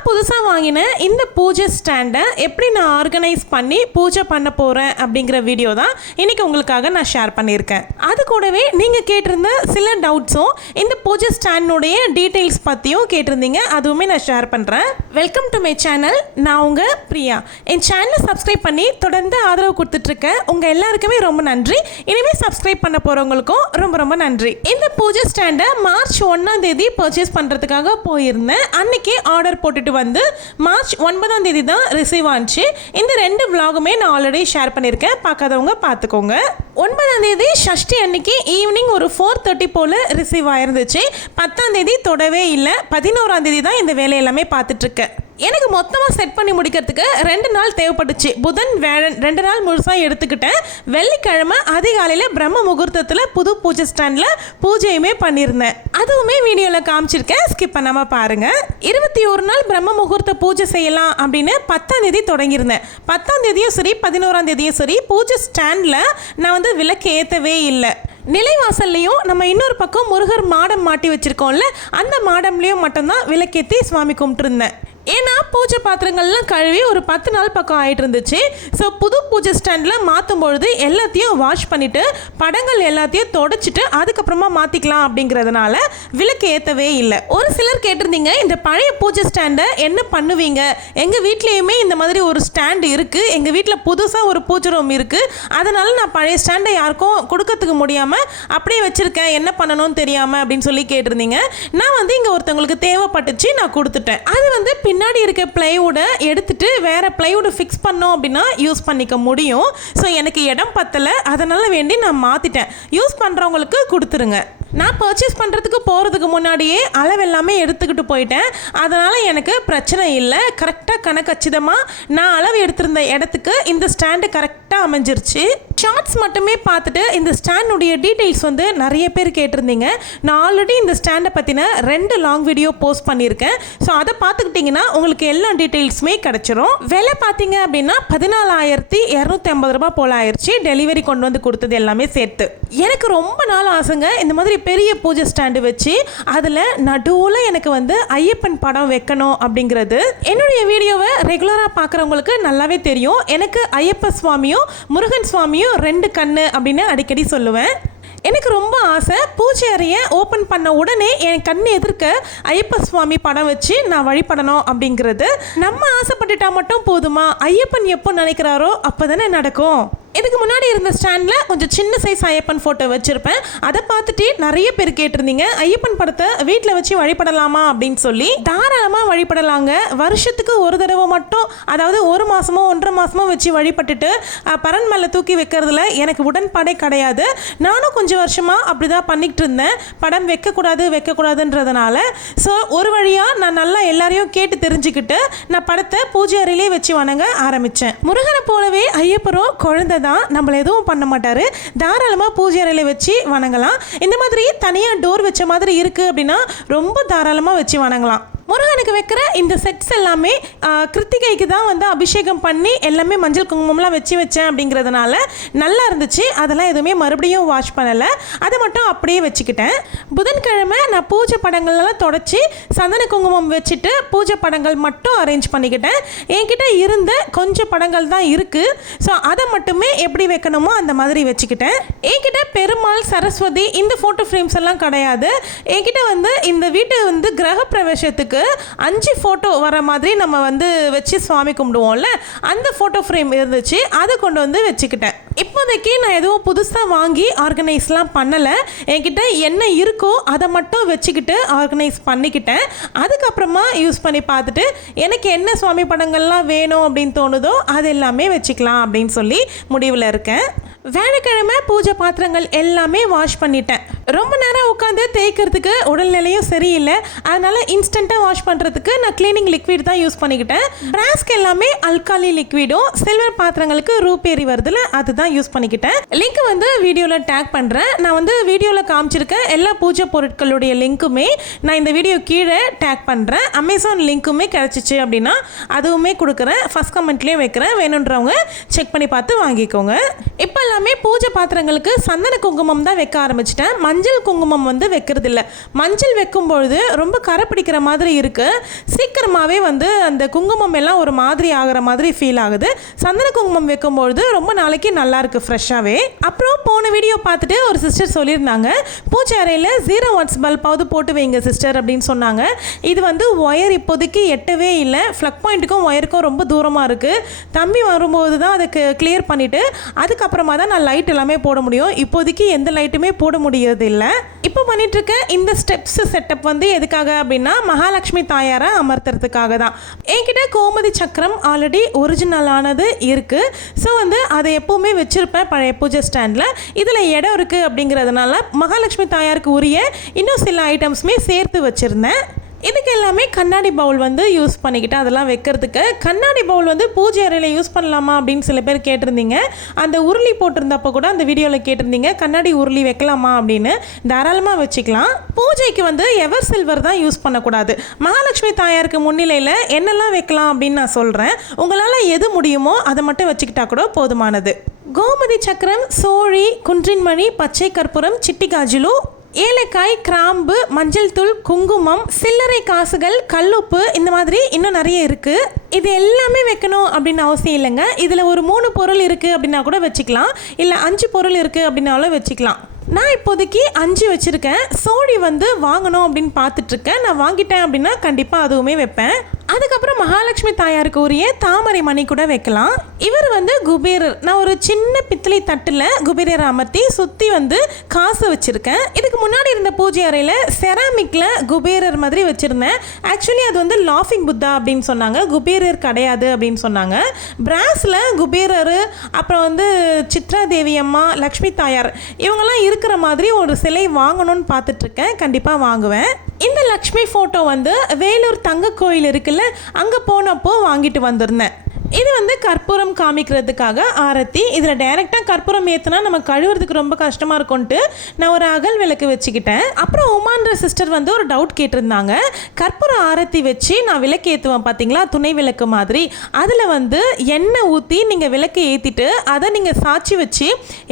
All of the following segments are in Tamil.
நான் புதுசாக வாங்கின இந்த பூஜை ஸ்டாண்டை எப்படி நான் ஆர்கனைஸ் பண்ணி பூஜை பண்ண போகிறேன் அப்படிங்கிற வீடியோ தான் இன்றைக்கி உங்களுக்காக நான் ஷேர் பண்ணியிருக்கேன். அது கூடவே நீங்கள் கேட்டிருந்த சில டவுட்ஸும் இந்த பூஜை ஸ்டாண்டுடைய டீட்டெயில்ஸ் பற்றியும் கேட்டிருந்தீங்க. அதுவுமே நான் ஷேர் பண்ணுறேன். Welcome to my channel. நான் உங்கள் பிரியா. என் சேனலை சப்ஸ்கிரைப் பண்ணி தொடர்ந்து ஆதரவு கொடுத்துட்ருக்கேன். உங்கள் எல்லாருக்குமே ரொம்ப நன்றி. இனிமேல் சப்ஸ்கிரைப் பண்ண போகிறவங்களுக்கும் ரொம்ப ரொம்ப நன்றி. இந்த பூஜை ஸ்டாண்டை மார்ச் 1ஆம் தேதி பர்ச்சேஸ் பண்ணுறதுக்காக போயிருந்தேன். அன்னைக்கு ஆர்டர் போட்டுட்டு வந்து மார்ச் 9ஆம் தேதி தான் ரிசீவ் ஆச்சு. இந்த 2 vlogமே நான் ஆல்ரெடி ஷேர் பண்ணியிருக்கேன். பார்க்காதவங்க பார்த்துக்கோங்க. 9ஆம் தேதி ஷஷ்டி அன்னைக்கு ஈவினிங் ஒரு 4:30 போல் ரிசீவ் ஆயிருந்துச்சு. 10ஆம் தேதி தொடவே இல்லை. 11ஆம் தேதி தான் இந்த வேலை எல்லாமே பார்த்துட்ருக்கேன். எனக்கு மொத்தமாக செட் பண்ணி முடிக்கிறதுக்கு 2 நாள் தேவைப்பட்டுச்சு. புதன் வியாழன் 2 நாள் முழுசாக எடுத்துக்கிட்டேன். வெள்ளிக்கிழமை அதிகாலையில் பிரம்ம முகூர்த்தத்தில் புது பூஜை ஸ்டாண்டில் பூஜையுமே பண்ணியிருந்தேன். அதுவுமே வீடியோவில் காமிச்சிருக்கேன். ஸ்கிப் பண்ணாமல் பாருங்கள். 21 நாள் பிரம்ம முகூர்த்த பூஜை செய்யலாம் அப்படின்னு 10ஆம் தேதி தொடங்கியிருந்தேன். 10ஆம் தேதியும் சரி 11ஆம் தேதியும் சரி பூஜை ஸ்டாண்டில் நான் வந்து விளக்கு ஏற்றவே இல்லை. நிலைவாசல்லையும் நம்ம இன்னொரு பக்கம் முருகர் மாடம் மாட்டி வச்சுருக்கோம்ல, அந்த மாடம்லேயும் மட்டும்தான் விளக்கேற்றி சுவாமி கும்பிட்டுருந்தேன். ஏன்னா பூஜை பாத்திரங்கள்லாம் கழுவி ஒரு 10 நாள் பக்கம் ஆகிட்டு இருந்துச்சு. ஸோ புது பூஜை ஸ்டாண்டில் மாற்றும் பொழுது எல்லாத்தையும் வாஷ் பண்ணிவிட்டு படங்கள் எல்லாத்தையும் தொடச்சிட்டு அதுக்கப்புறமா மாற்றிக்கலாம் அப்படிங்கிறதுனால விளக்கு ஏற்றவே இல்லை. ஒரு சிலர் கேட்டிருந்தீங்க, இந்த பழைய பூஜை ஸ்டாண்டை என்ன பண்ணுவீங்க? எங்கள் வீட்லேயுமே இந்த மாதிரி ஒரு ஸ்டாண்டு இருக்குது. எங்கள் வீட்டில் புதுசாக ஒரு பூஜை ரூம் இருக்குது. அதனால் நான் பழைய ஸ்டாண்டை யாருக்கும் கொடுக்கறதுக்கு முடியாமல் அப்படியே வச்சுருக்கேன். என்ன பண்ணணும்னு தெரியாமல் அப்படின்னு சொல்லி கேட்டிருந்தீங்க. நான் வந்து இங்கே ஒருத்தவங்களுக்கு தேவைப்பட்டுச்சு, நான் கொடுத்துட்டேன். அது வந்து பின்னாடி இருக்க பிளைவுடை எடுத்துட்டு வேற பிளைவுட் ஃபிக்ஸ் பண்ணோம் அப்படின்னா யூஸ் பண்ணிக்க முடியும். ஸோ எனக்கு இடம் பத்தலை, அதனால வேண்டி நான் மாற்றிட்டேன். யூஸ் பண்ணுறவங்களுக்கு கொடுத்துருங்க. நான் பர்ச்சேஸ் பண்ணுறதுக்கு போகிறதுக்கு முன்னாடியே அளவு எல்லாமே எடுத்துக்கிட்டு போயிட்டேன். அதனால் எனக்கு பிரச்சனை இல்லை. கரெக்டாக கணக்கச்சிதமாக நான் அளவு எடுத்திருந்த இடத்துக்கு இந்த ஸ்டாண்டு கரெக்டாக அமைஞ்சிருச்சு. ஷார்ட்ஸ் மட்டுமே பார்த்துட்டு இந்த ஸ்டாண்டுடைய டீட்டெயில்ஸ் வந்து நிறைய பேர் கேட்டிருந்தீங்க. நான் ஆல்ரெடி இந்த ஸ்டாண்டை பற்றின 2 லாங் வீடியோ போஸ்ட் பண்ணியிருக்கேன். ஸோ அதை பார்த்துக்கிட்டிங்கன்னா உங்களுக்கு எல்லா டீட்டெயில்ஸுமே கிடச்சிரும். விலை பார்த்தீங்க அப்படின்னா 14,250 ரூபாய் போல் ஆயிடுச்சு. டெலிவரி கொண்டு வந்து கொடுத்தது எல்லாமே சேர்த்து. எனக்கு ரொம்ப நாள் ஆசைங்க இந்த மாதிரி பெரிய பூஜை ஸ்டாண்டு வச்சு அதில் நடுவில் எனக்கு வந்து ஐயப்பன் படம் வைக்கணும் அப்படிங்கிறது. என்னுடைய வீடியோவை ரெகுலராக பார்க்குறவங்களுக்கு நல்லாவே தெரியும். எனக்கு ஐயப்ப சுவாமியும் முருகன் சுவாமியும் 2 கண்ணு அப்படின்னு அடிக்கடி சொல்லுவேன். எனக்கு ரொம்ப ஆசை பூஜை அறையை ஓப்பன் பண்ண உடனே என் கண் எதிர்க்க ஐயப்ப சுவாமி படம் வச்சு நான் வழிபடணும் அப்படிங்கிறது. நம்ம ஆசைப்பட்டுட்டா மட்டும் போதுமா? ஐயப்பன் எப்போ நினைக்கிறாரோ அப்போ தானே நடக்கும். இதுக்கு முன்னாடி இருந்த ஸ்டாண்டில் கொஞ்சம் சின்ன சைஸ் ஐயப்பன் ஃபோட்டோ வச்சுருப்பேன். அதை பார்த்துட்டு நிறைய பேர் கேட்டிருந்தீங்க, ஐயப்பன் படத்தை வீட்டில் வச்சு வழிபடலாமா அப்படின்னு சொல்லி. தாராளமாக வழிபடலாங்க. வருஷத்துக்கு ஒரு தடவை மட்டும், அதாவது 1 மாதமோ 1.5 மாதமோ வச்சு வழிபட்டுட்டு பரன் மேலே தூக்கி வைக்கிறதுல எனக்கு உடன்பாடே கிடையாது. நானும் கொஞ்சம் வருஷமாக அப்படி தான் பண்ணிக்கிட்டு இருந்தேன். படம் வைக்கக்கூடாதுன்றதுனால. ஸோ ஒரு வழியாக நான் நல்லா எல்லாரையும் கேட்டு தெரிஞ்சுக்கிட்டு நான் படத்தை பூஜை அறையிலே வச்சு வணங்க ஆரம்பித்தேன். முருகனை போலவே ஐயப்பரும் குழந்தை தான், நம்மள எதுவும் பண்ண மாட்டாரு. தாராளமாக பூஜை அறையில வச்சு வணங்கலாம். இந்த மாதிரி தனியாக டோர் வச்ச மாதிரி இருக்குது அப்படின்னா ரொம்ப தாராளமாக வச்சு வணங்கலாம். முருகனுக்கு வைக்கிற இந்த செட்ஸ் எல்லாமே கிருத்திகைக்கு தான் வந்து அபிஷேகம் பண்ணி எல்லாமே மஞ்சள் குங்குமம்லாம் வச்சேன் அப்படிங்கிறதுனால நல்லா இருந்துச்சு. அதெல்லாம் எதுவுமே மறுபடியும் வாஷ் பண்ணலை. அதை மட்டும் அப்படியே வச்சுக்கிட்டேன். புதன்கிழமை நான் பூஜை படங்கள்லாம் தொடச்சி சந்தன குங்குமம் வச்சுட்டு பூஜை படங்கள் மட்டும் அரேஞ்ச் பண்ணிக்கிட்டேன். என்கிட்ட இருந்த கொஞ்சம் படங்கள் தான் இருக்குது. ஸோ அதை மட்டுமே எப்படி வைக்கணுமோ அந்த மாதிரி வச்சுக்கிட்டேன். என்கிட்ட பெருமாள் சரஸ்வதி இந்த ஃபோட்டோ ஃப்ரேம்ஸ் எல்லாம் கிடையாது. என்கிட்ட வந்து இந்த வீட்டு வந்து கிரக பிரவேசத்துக்கு 5 ஃபோட்டோ வர மாதிரி நம்ம வந்து வச்சு சுவாமி கும்பிடுவோம்ல, அந்த ஃபோட்டோ ஃப்ரேம் இருந்துச்சு. அதை கொண்டு வந்து வச்சுக்கிட்டேன். இப்போதைக்கு நான் எதுவும் புதுசாக வாங்கி ஆர்கனைஸ்லாம் பண்ணலை. என்கிட்ட என்ன இருக்கோ அதை மட்டும் வச்சுக்கிட்டு ஆர்கனைஸ் பண்ணிக்கிட்டேன். அதுக்கப்புறமா யூஸ் பண்ணி பார்த்துட்டு எனக்கு என்ன சுவாமி படங்கள்லாம் வேணும் அப்படின்னு தோணுதோ அது எல்லாமே வச்சுக்கலாம் அப்படின்னு சொல்லி முடிவில் இருக்கேன். வியாழக்கிழமை பூஜை பாத்திரங்கள் எல்லாமே வாஷ் பண்ணிட்டேன். ரொம்ப நேரம் உட்காந்து தேய்க்கிறதுக்கு உடல்நிலையும் சரியில்லை. அதனால் இன்ஸ்டண்ட்டாக வாஷ் பண்ணுறதுக்கு நான் க்ளீனிங் லிக்விட் தான் யூஸ் பண்ணிக்கிட்டேன். பிராஸ்க்கு எல்லாமே அல்காலி லிக்விடும், சில்வர் பாத்திரங்களுக்கு ரூபேரி வருதுல அதுதான் யூஸ் பண்ணிக்கிட்டேன். லிங்க் வந்து வீடியோவில் டேக் பண்ணுறேன். நான் வந்து வீடியோவில் காமிச்சிருக்கேன் எல்லா பூஜை பொருட்களுடைய லிங்க்குமே நான் இந்த வீடியோ கீழே டேக் பண்ணுறேன். அமேசான் லிங்க்குமே கிடச்சிச்சு அப்படின்னா அதுவுமே கொடுக்குறேன். ஃபஸ்ட் கமெண்ட்லேயும் வைக்கிறேன். வேணுன்றவங்க செக் பண்ணி பார்த்து வாங்கிக்கோங்க. இப்போ எல்லாமே பூஜை பாத்திரங்களுக்கு சந்தன குங்குமம் தான் வைக்க ஆரம்பிச்சிட்டேன். மஞ்சள் குங்குமம் வந்து வைக்கிறது இல்லை. மஞ்சள் வைக்கும்பொழுது ரொம்ப கரை பிடிக்கிற மாதிரி இருக்குது. சீக்கிரமாகவே வந்து அந்த குங்குமம் எல்லாம் ஒரு மாதிரி ஆகிற மாதிரி ஃபீல் ஆகுது. சந்தன குங்குமம் வைக்கும்பொழுது ரொம்ப நாளைக்கு நல்லா இருக்குது ஃப்ரெஷ்ஷாகவே. அப்புறம் போன வீடியோ பார்த்துட்டு ஒரு சிஸ்டர் சொல்லியிருந்தாங்க, பூஜை அறையில் 0 வாட்ஸ் பல்பாவது போட்டு வைங்க சிஸ்டர் அப்படின்னு சொன்னாங்க. இது வந்து ஒயர் இப்போதைக்கு எட்டவே இல்லை. ஃப்ளக் பாயிண்ட்டுக்கும் ஒயருக்கும் ரொம்ப தூரமாக இருக்குது. தம்பி வரும்போது தான் அதுக்கு கிளியர் பண்ணிவிட்டு அதுக்கப்புறமா தான் நான் லைட் எல்லாமே போட முடியும். இப்போதைக்கு எந்த லைட்டுமே போட முடியறது இல்லை. இப்போ பண்ணிகிட்ருக்க இந்த ஸ்டெப்ஸ் செட்டப் வந்து எதுக்காக அப்படின்னா மகாலட்சுமி தாயாரை அமர்த்துறதுக்காக தான். என்கிட்ட கோமதி சக்கரம் ஆல்ரெடி ஒரிஜினலானது இருக்குது. ஸோ வந்து அதை எப்போவுமே வச்சுருப்பேன் பழைய பூஜை ஸ்டாண்டில். இதில் இடம் இருக்குது அப்படிங்கிறதுனால மகாலட்சுமி தாயாருக்கு உரிய இன்னும் சில ஐட்டம்ஸுமே சேர்த்து வச்சுருந்தேன். இதுக்கு எல்லாமே கண்ணாடி பவுல் வந்து யூஸ் பண்ணிக்கிட்டேன். அதெல்லாம் வைக்கிறதுக்கு கண்ணாடி பவுல் வந்து பூஜை அறையில் யூஸ் பண்ணலாமா அப்படின்னு சில பேர் கேட்டிருந்தீங்க. அந்த உருளி போட்டிருந்தப்போ கூட அந்த வீடியோவில் கேட்டிருந்தீங்க கண்ணாடி உருளி வைக்கலாமா அப்படின்னு. தாராளமாக வச்சுக்கலாம். பூஜைக்கு வந்து எவர் சில்வர் தான் யூஸ் பண்ணக்கூடாது. மகாலட்சுமி தாயாருக்கு முன்னிலையில் என்னெல்லாம் வைக்கலாம் அப்படின்னு நான் சொல்கிறேன். உங்களால் எது முடியுமோ அதை மட்டும் வச்சுக்கிட்டா கூட போதுமானது. கோமதி சக்கரம், சோழி, குன்றின்மணி, பச்சை கற்பூரம், சிட்டி காஜுலு, ஏலக்காய், கிராம்பு, மஞ்சள் தூள், குங்குமம், சில்லறை காசுகள், கல்லுப்பு, இந்த மாதிரி இன்னும் நிறைய இருக்குது. இது எல்லாமே வைக்கணும் அப்படின்னு அவசியம் இல்லைங்க. இதில் ஒரு 3 பொருள் இருக்குது அப்படின்னா கூட வச்சுக்கலாம். இல்லை 5 பொருள் இருக்குது அப்படின்னாலும் வச்சுக்கலாம். நான் இப்போதைக்கு 5 வச்சுருக்கேன். சோழி வந்து வாங்கணும் அப்படின்னு பார்த்துட்ருக்கேன். நான் வாங்கிட்டேன் அப்படின்னா கண்டிப்பாக அதுவுமே வைப்பேன். அதுக்கப்புறம் மகாலட்சுமி தாயாருக்கு உரிய தாமரை மணி கூட வைக்கலாம். இவர் வந்து குபேரர். நான் ஒரு சின்ன பித்தளை தட்டில் குபேரரை அமர்த்தி சுற்றி வந்து காசு வச்சுருக்கேன். இதுக்கு முன்னாடி இருந்த பூஜை அறையில் செராமிக்கில் குபேரர் மாதிரி வச்சுருந்தேன். ஆக்சுவலி அது வந்து லாஃபிங் புத்தா அப்படின்னு சொன்னாங்க. குபேரர் கிடையாது அப்படின்னு சொன்னாங்க. பிராஸில் குபேரர், அப்புறம் வந்து சித்ரா தேவி அம்மா, லக்ஷ்மி தாயார் இவங்கெல்லாம் இருக்கிற மாதிரி ஒரு சிலை வாங்கணும்னு பார்த்துட்ருக்கேன். கண்டிப்பாக வாங்குவேன். இந்த லக்ஷ்மி ஃபோட்டோ வந்து வேலூர் தங்க கோயில் இருக்குல்ல, அங்கே போனப்போ வாங்கிட்டு வந்திருந்தேன். இது வந்து கற்பூரம் காமிக்கிறதுக்காக ஆரத்தி. இதில் டைரெக்டாக கற்பூரம் ஏற்றினா நம்ம கழுவுறதுக்கு ரொம்ப கஷ்டமாக இருக்கும்ட்டு நான் ஒரு அகல் விளக்கு வச்சுக்கிட்டேன். அப்புறம் உமான்ற சிஸ்டர் வந்து ஒரு டவுட் கேட்டிருந்தாங்க. கற்பூர ஆரத்தி வச்சு நான் விளக்கு ஏற்றுவேன் பார்த்தீங்களா, துணை விளக்கு மாதிரி. அதில் வந்து எண்ணெய் ஊற்றி நீங்கள் விளக்கு ஏற்றிட்டு அதை நீங்கள் சாட்சி வச்சு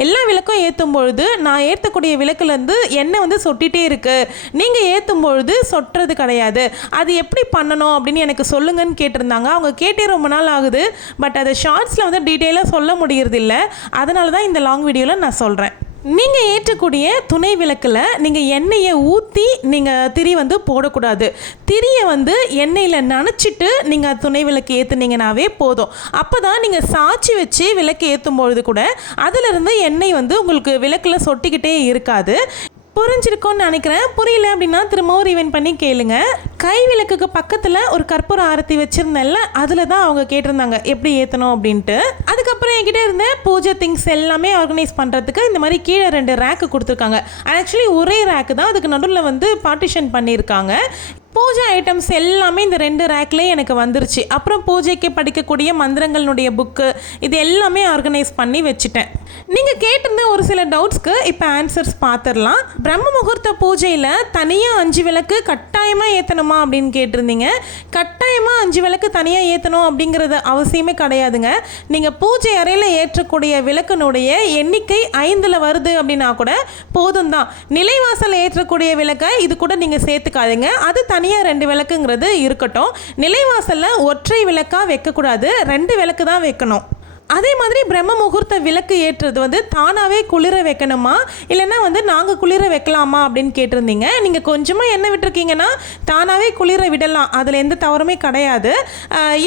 எல்லா விளக்கும் ஏற்றும் பொழுது நான் ஏற்றக்கூடிய விளக்குலேருந்து எண்ணெய் வந்து சொட்டிகிட்டே இருக்குது. நீங்கள் ஏற்றும் பொழுது சொட்டுறது கிடையாது. அது எப்படி பண்ணணும் அப்படின்னு எனக்கு சொல்லுங்கன்னு கேட்டிருந்தாங்க. அவங்க கேட்டே ரொம்ப நாள் ஆகுது. பட் அதை ஷார்ட்ஸில் வந்து டீட்டெயிலாக சொல்ல முடியறதில்ல. அதனால தான் இந்த லாங் வீடியோவில் நான் சொல்கிறேன். நீங்கள் ஏற்றக்கூடிய துணை விளக்கில் நீங்கள் எண்ணெயை ஊற்றி நீங்கள் திரி வந்து போடக்கூடாது. திரியை வந்து எண்ணெயில் நனைச்சிட்டு நீங்கள் துணை விளக்கு ஏற்றுனீங்கனாவே போதும். அப்போ தான் நீங்கள் சாட்சி வச்சு விளக்கு ஏற்றும் பொழுது கூட அதிலிருந்து எண்ணெய் வந்து உங்களுக்கு விளக்கில் சொட்டிக்கிட்டே இருக்காது. புரிஞ்சிருக்கோன்னு நினைக்கிறேன். புரியல அப்படின்னா திரும்பவும் ரீவைண்ட் பண்ணி கேளுங்க. கை விளக்குக்கு பக்கத்தில் ஒரு கற்பூர ஆரத்தி வச்சுருந்தேன்ல, அதில் தான் அவங்க கேட்டிருந்தாங்க எப்படி ஏற்றணும் அப்படின்ட்டு. அதுக்கப்புறம் என்கிட்ட இருந்த பூஜை திங்ஸ் எல்லாமே ஆர்கனைஸ் பண்ணுறதுக்கு இந்த மாதிரி கீழே 2 ரேக்கு கொடுத்துருக்காங்க. ஆக்சுவலி ஒரே ரேக்கு தான், அதுக்கு நடுவில் வந்து பார்ட்டிஷன் பண்ணியிருக்காங்க. பூஜை ஐட்டம்ஸ் எல்லாமே இந்த 2 ரேக்லேயே எனக்கு வந்துருச்சு. அப்புறம் பூஜைக்கு படிக்கக்கூடிய மந்திரங்களுடைய புக்கு இது எல்லாமே ஆர்கனைஸ் பண்ணி வச்சுட்டேன். நீங்கள் கேட்டிருந்த ஒரு சில டவுட்ஸ்க்கு இப்போ ஆன்சர்ஸ் பார்த்துடலாம். பிரம்ம முகூர்த்த பூஜையில் தனியாக 5 விளக்கு கட்டாயமாக ஏற்றணுமா அப்படின்னு கேட்டிருந்தீங்க. கட்டாயமாக 5 விளக்கு தனியாக ஏற்றணும் அப்படிங்கிறது அவசியமே கிடையாதுங்க. நீங்கள் பூஜை அறையில் ஏற்றக்கூடிய விளக்கினுடைய எண்ணிக்கை 5 வருது அப்படின்னா கூட போதும் தான். நிலைவாசல் ஏற்றக்கூடிய விளக்கை இது கூட நீங்கள் சேர்த்துக்காதீங்க. அது தனியாக 2 விளக்குங்கிறது இருக்கட்டும். நிலைவாசலில் ஒற்றை விளக்காக வைக்கக்கூடாது, 2 விளக்கு தான் வைக்கணும். அதே மாதிரி பிரம்ம முகூர்த்த விளக்கு ஏற்றுறது வந்து தானாகவே குளிர வைக்கணுமா இல்லைன்னா வந்து நாங்கள் குளிர வைக்கலாமா அப்படின்னு கேட்டிருந்தீங்க. நீங்கள் கொஞ்சமாக எண்ணெய் விட்டுருக்கீங்கன்னா தானாகவே குளிர விடலாம், அதில் எந்த தவறுமே கிடையாது.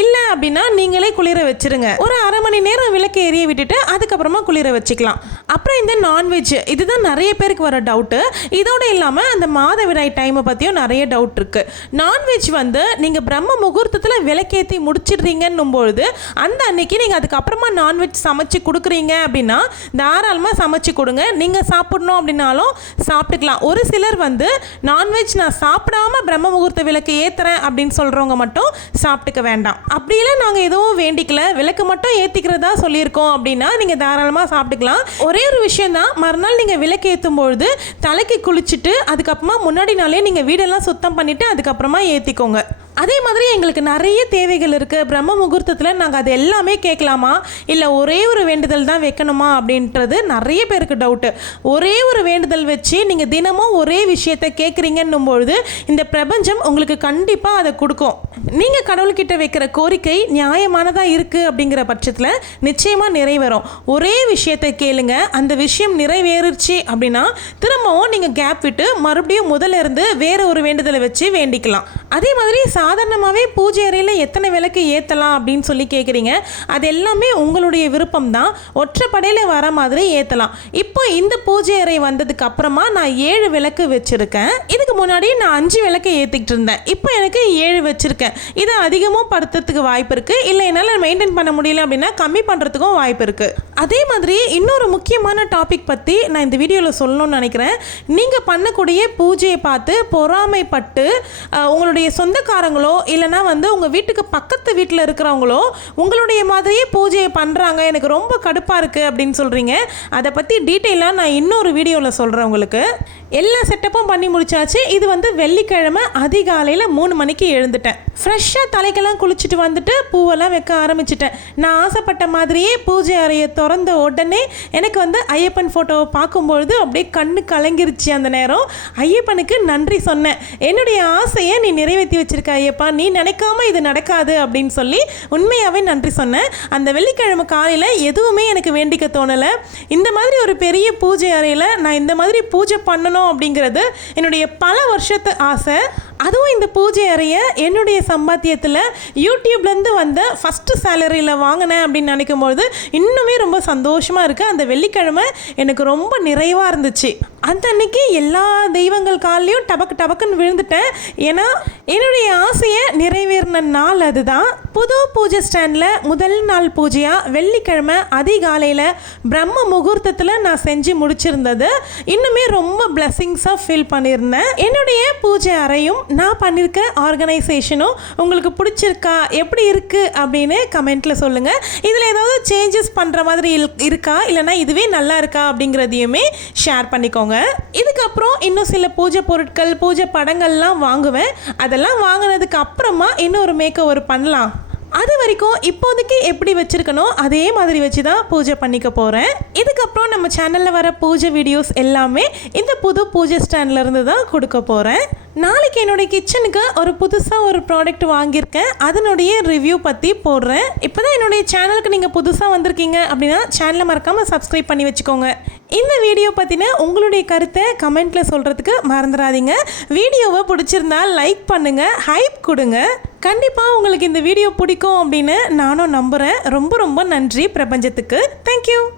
இல்லை அப்படின்னா நீங்களே குளிர வச்சுருங்க. ஒரு அரை மணி நேரம் விளக்கு எரிய விட்டுட்டு அதுக்கப்புறமா குளிர வச்சுக்கலாம். அப்புறம் இந்த நான்வெஜ் இதுதான் நிறைய பேருக்கு வர டவுட்டு. இதோடு இல்லாமல் அந்த மாதவிடாய் டைமை பற்றியும் நிறைய டவுட் இருக்குது. நான்வெஜ் வந்து நீங்கள் பிரம்ம முகூர்த்தத்தில் விளக்கேற்றி முடிச்சிடுறீங்கன்னும் பொழுது அந்த அன்னைக்கு நீங்கள் அதுக்கப்புறமா நான்வெஜ் சமைச்சு கொடுக்குறீங்க அப்படின்னா தாராளமாக சமைச்சு கொடுங்க. நீங்கள் சாப்பிடணும் அப்படின்னாலும் சாப்பிட்டுக்கலாம். ஒரு சிலர் வந்து நான்வெஜ் நான் சாப்பிடாம பிரம்ம முகூர்த்த விளக்கு ஏற்றுறேன் அப்படின்னு சொல்கிறவங்க மட்டும் சாப்பிட்டுக்க வேண்டாம். அப்படியெல்லாம் நாங்கள் எதுவும் வேண்டிக்கல, விளக்கு மட்டும் ஏற்றிக்கிறதா சொல்லியிருக்கோம் அப்படின்னா நீங்கள் தாராளமாக சாப்பிட்டுக்கலாம். ஒரே ஒரு விஷயம் தான், மறுநாள் நீங்கள் விளக்கு ஏற்றும் பொழுது தலைக்கு குளிச்சுட்டு அதுக்கப்புறமா முன்னாடி நாளே நீங்கள் வீடெல்லாம் சுத்தம் பண்ணிவிட்டு அதுக்கப்புறமா ஏற்றிக்கோங்க. அதே மாதிரி எங்களுக்கு நிறைய தேவைகள் இருக்குது, பிரம்ம முகூர்த்தத்தில் நாங்கள் அது எல்லாமே கேட்கலாமா இல்லை ஒரே ஒரு வேண்டுதல் தான் வைக்கணுமா அப்படின்றது நிறைய பேருக்கு டவுட்டு. ஒரே ஒரு வேண்டுதல் வச்சு நீங்கள் தினமும் ஒரே விஷயத்தை கேட்குறீங்கன்னும் பொழுது இந்த பிரபஞ்சம் உங்களுக்கு கண்டிப்பாக அதை கொடுக்கும். நீங்கள் கடவுள்கிட்ட வைக்கிற கோரிக்கை நியாயமானதாக இருக்குது அப்படிங்கிற பட்சத்தில் நிச்சயமாக நிறைவேறும். ஒரே விஷயத்தை கேளுங்க, அந்த விஷயம் நிறைவேறுச்சு அப்படின்னா திரும்பவும் நீங்கள் கேப் விட்டு மறுபடியும் முதல்ல இருந்து வேற ஒரு வேண்டுதலை வச்சு வேண்டிக்கலாம். அதே மாதிரி சாதாரணமாகவே பூஜை அறையில் எத்தனை விளக்கு ஏற்றலாம் அப்படின்னு சொல்லி கேட்குறீங்க. அது எல்லாமே உங்களுடைய விருப்பம் தான். ஒற்றைப்படையில் வர மாதிரி ஏற்றலாம். இப்போ இந்த பூஜை அறை வந்ததுக்கு அப்புறமா நான் 7 விளக்கு வச்சுருக்கேன். இதுக்கு முன்னாடி நான் 5 விளக்கு ஏற்றிக்கிட்டு இருந்தேன். இப்போ எனக்கு 7 வச்சுருக்கேன். இதை அதிகமாக படுத்துறதுக்கு வாய்ப்பு இருக்குது, இல்லை என்னால் மெயின்டைன் பண்ண முடியல அப்படின்னா கம்மி பண்ணுறதுக்கும் வாய்ப்பு இருக்குது. அதே மாதிரி இன்னொரு முக்கியமான டாபிக் பற்றி நான் இந்த வீடியோவில் சொல்லணும்னு நினைக்கிறேன். நீங்கள் பண்ணக்கூடிய பூஜையை பார்த்து பொறாமைப்பட்டு உங்களுடைய சொந்தக்காரங்களோ இல்லைனா உங்கள் வீட்டுக்கு பக்கத்து வீட்டில் இருக்கிறவங்களோ உங்களுடைய மாதிரியே பூஜையை பண்ணுறாங்க, எனக்கு ரொம்ப கடுப்பாக இருக்குது அப்படின்னு சொல்கிறீங்க. அதை பற்றி டீட்டெயிலாக நான் இன்னொரு வீடியோவில் சொல்கிறேன். உங்களுக்கு எல்லா செட்டப்பும் பண்ணி முடிச்சாச்சு. இது வெள்ளிக்கிழமை அதிகாலையில் 3 மணிக்கு எழுந்துட்டேன். ஃப்ரெஷ்ஷாக தலைக்கெல்லாம் குளிச்சுட்டு வந்துட்டு பூவெல்லாம் வைக்க ஆரம்பிச்சிட்டேன். நான் ஆசைப்பட்ட மாதிரியே பூஜை அறையை திறந்த உடனே எனக்கு ஐயப்பன் ஃபோட்டோவை பார்க்கும்பொழுது அப்படியே கண்ணு கலங்கிருச்சு. அந்த நேரம் ஐயப்பனுக்கு நன்றி சொன்னேன். என்னுடைய ஆசையை நீ நிறைவேற்றி வச்சிருக்க ஐயப்பா, நீ நினைக்காம இது நடக்காது அப்படின்னு சொல்லி உண்மையாகவே நன்றி சொன்னேன். அந்த வெள்ளிக்கிழமை காலையில் எதுவுமே எனக்கு வேண்டிக்க தோணலை. இந்த மாதிரி ஒரு பெரிய பூஜை அறையில் நான் இந்த மாதிரி பூஜை பண்ணணும் அப்படிங்கிறது என்னுடைய பல வருஷத்து ஆசை. அதுவும் இந்த பூஜை அறையை என்னுடைய சம்பாத்தியத்தில் யூடியூப்லேருந்து வந்த ஃபஸ்ட்டு சேலரியில் வாங்கினேன் அப்படின்னு நினைக்கும்பொழுது இன்னுமே ரொம்ப சந்தோஷமாக இருக்குது. அந்த வெள்ளிக்கிழமை எனக்கு ரொம்ப நிறைவாக இருந்துச்சு. அந்த அன்னைக்கு எல்லா தெய்வங்கள் காலையும் டபக்குன்னு விழுந்துட்டேன். ஏன்னா என்னுடைய ஆசையை நிறைவேறின நாள் அதுதான். புது பூஜை ஸ்டாண்டில் முதல் நாள் பூஜையாக வெள்ளிக்கிழமை அதிகாலையில் பிரம்ம முகூர்த்தத்தில் நான் செஞ்சு முடிச்சிருந்தது இன்னுமே ரொம்ப பிளெஸிங்ஸாக ஃபீல் பண்ணியிருந்தேன். என்னுடைய பூஜை அறையும் நான் பண்ணியிருக்க ஆர்கனைசேஷனும் உங்களுக்கு பிடிச்சிருக்கா, எப்படி இருக்குது அப்படின்னு கமெண்ட்டில் சொல்லுங்கள். இதில் ஏதாவது சேஞ்சஸ் பண்ணுற மாதிரி இருக்கா, இல்லைனா இதுவே நல்லா இருக்கா அப்படிங்கிறதையுமே ஷேர் பண்ணிக்கோங்க. இதுக்கப்புறம் இன்னும் சில பூஜை பொருட்கள், பூஜை படங்கள்லாம் வாங்குவேன். அதெல்லாம் வாங்கினதுக்கு அப்புறமா இன்னொரு மேக் ஓவர் பண்ணலாம். அது வரைக்கும் இப்போதைக்கு எப்படி வச்சுருக்கணும் அதே மாதிரி வச்சு தான் பூஜை பண்ணிக்க போகிறேன். இதுக்கப்புறம் நம்ம சேனலில் வர பூஜை வீடியோஸ் எல்லாமே இந்த புது பூஜை ஸ்டாண்ட்லேருந்து தான் கொடுக்க போகிறேன். நாளைக்கு என்னுடைய கிச்சனுக்கு ஒரு புதுசாக ஒரு ப்ராடக்ட் வாங்கியிருக்கேன், அதனுடைய ரிவ்யூ பற்றி போடுறேன். இப்போ தான் என்னுடைய சேனலுக்கு நீங்கள் புதுசாக வந்திருக்கீங்க அப்படின்னா சேனலை மறக்காமல் சப்ஸ்கிரைப் பண்ணி வச்சுக்கோங்க. இந்த வீடியோ பற்றின உங்களுடைய கருத்தை கமெண்ட்டில் சொல்கிறதுக்கு மறந்துடாதீங்க. வீடியோவை பிடிச்சிருந்தா லைக் பண்ணுங்கள், ஹைப் கொடுங்க. கண்டிப்பாக உங்களுக்கு இந்த வீடியோ பிடிக்கும் அப்படின்னு நானும் நம்புகிறேன். ரொம்ப ரொம்ப நன்றி பிரபஞ்சத்துக்கு. தேங்க்யூ.